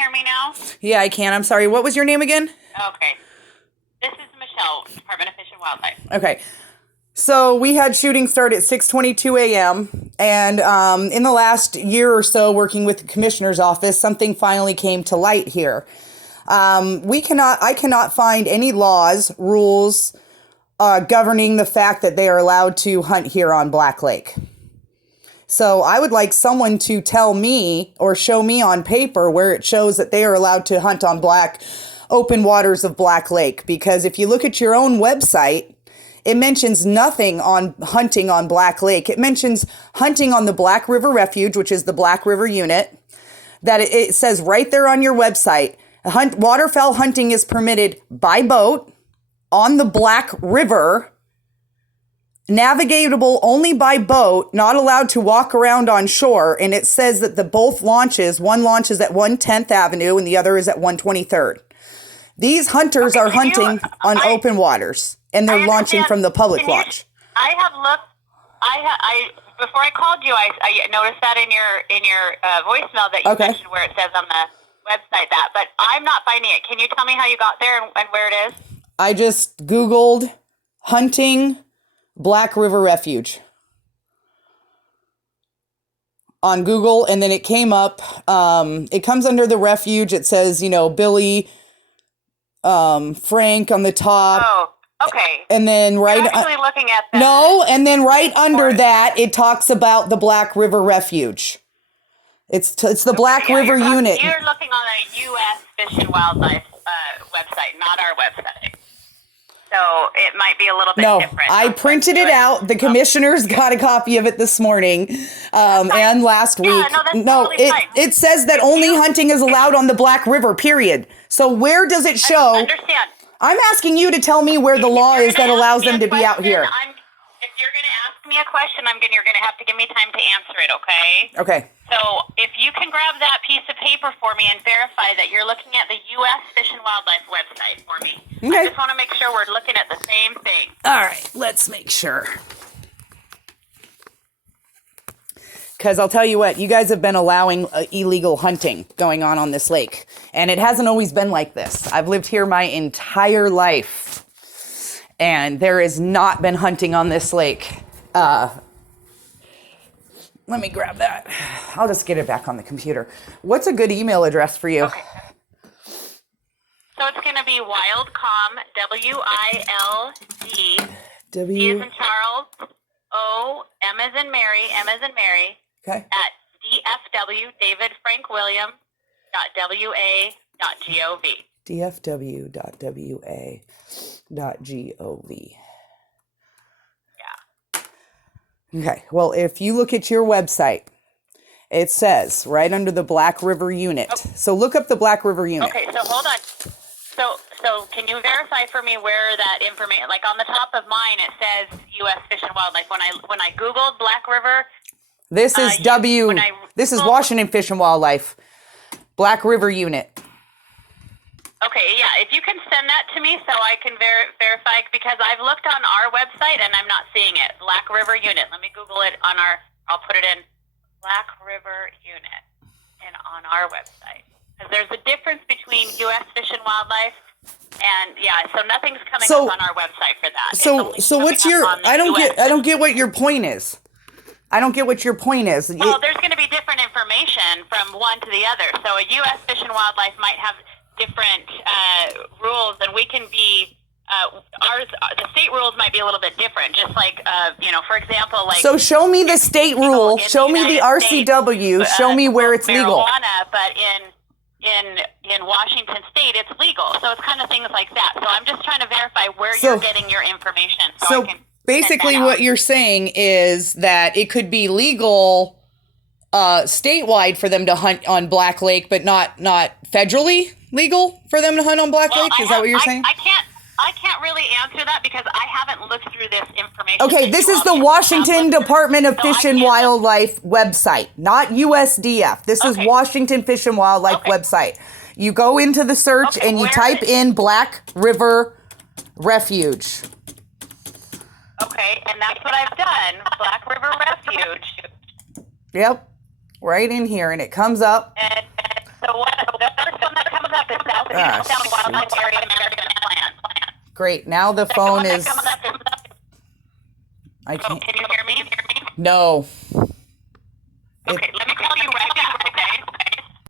hear me now? Yeah, I can. I'm sorry. What was your name again? Okay. This is Michelle, Department of Fish and Wildlife. Okay. So we had shooting start at 6:22 a.m. And in the last year or so, working with the commissioner's office, something finally came to light here. I cannot find any laws, rules governing the fact that they are allowed to hunt here on Black Lake. So I would like someone to tell me or show me on paper where it shows that they are allowed to hunt on open waters of Black Lake. Because if you look at your own website, it mentions nothing on hunting on Black Lake. It mentions hunting on the Black River Refuge, which is the Black River unit. That it says right there on your website, waterfowl hunting is permitted by boat on the Black River, navigatable only by boat, not allowed to walk around on shore. And it says that both launches, one launches at 110th Avenue and the other is at 123rd. These hunters are hunting on open waters, and they're launching from the public launch. I have looked. Before I called you, I noticed that in your voicemail that you mentioned where it says on the website that, but I'm not finding it. Can you tell me how you got there and where it is? I just Googled hunting Black River Refuge on Google, and then it came up. It comes under the refuge. It says, Billy, Frank on the top. Oh, okay. And then You're actually looking at that. No, and then right under that, it talks about the Black River Refuge. It's the Black River unit. You're looking on a U.S. Fish and Wildlife website, not our website. So it might be a little bit different. I printed it out. The commissioners got a copy of it this morning and last week. It says that only hunting is allowed on the Black River, period. So where does it show? I understand. I'm asking you to tell me where the law is that allows them to be out here. If you're going to ask me a question, you're going to have to give me time to answer it, okay? Okay. So if you can grab that piece of paper for me and verify that you're looking at the U.S. Fish and Wildlife website for me. Okay. I just want to make sure we're looking at the same thing. All right, let's make sure. Because I'll tell you what, you guys have been allowing illegal hunting going on this lake. And it hasn't always been like this. I've lived here my entire life. And there has not been hunting on this lake. Let me grab that. I'll just get it back on the computer. What's a good email address for you? Okay. So it's going to be wildcom, W-I-L-D, D as in Charles, O, M as in Mary, okay, at DFW, David Frank William, .wa.gov. dfw.wa.gov. Okay, well, if you look at your website, it says right under the Black River unit. Okay. So look up the Black River unit. Okay, so hold on. So can you verify for me where that information, like on the top of mine, it says U.S. Fish and Wildlife. When I Googled Black River. This is this is Washington Fish and Wildlife, Black River unit. Okay, yeah, if you can send that to me so I can verify, because I've looked on our website and I'm not seeing it. Black River Unit. Let me Google it I'll put it in Black River Unit on our website. Because there's a difference between U.S. Fish and Wildlife and, so nothing's coming up on our website for that. So what's your, I don't get what your point is. I don't get what your point is. Well, there's going to be different information from one to the other. So a U.S. Fish and Wildlife might have different rules, and we can be the state rules might be a little bit different, just like for example, like, so show me the state rule, show me the RCW, show me where it's legal. But in Washington State it's legal, so it's kind of things like that. So I'm just trying to verify where you're getting your information, so I can basically what you're saying is that it could be legal statewide for them to hunt on Black Lake, but not federally legal for them to hunt on Black Lake? Is that what you're saying? I can't really answer that because I haven't looked through this information. Okay, this is the Washington Department of Fish and Wildlife website, not USDF. This is Washington Fish and Wildlife website. You go into the search and you type in Black River Refuge. Okay, and that's what I've done. Black River Refuge. Yep, right in here, and it comes up. So what? The first one that comes up is South County Wildlife Area Management Plan. Great. Now the phone is. I Oh, can't. can you hear me? No.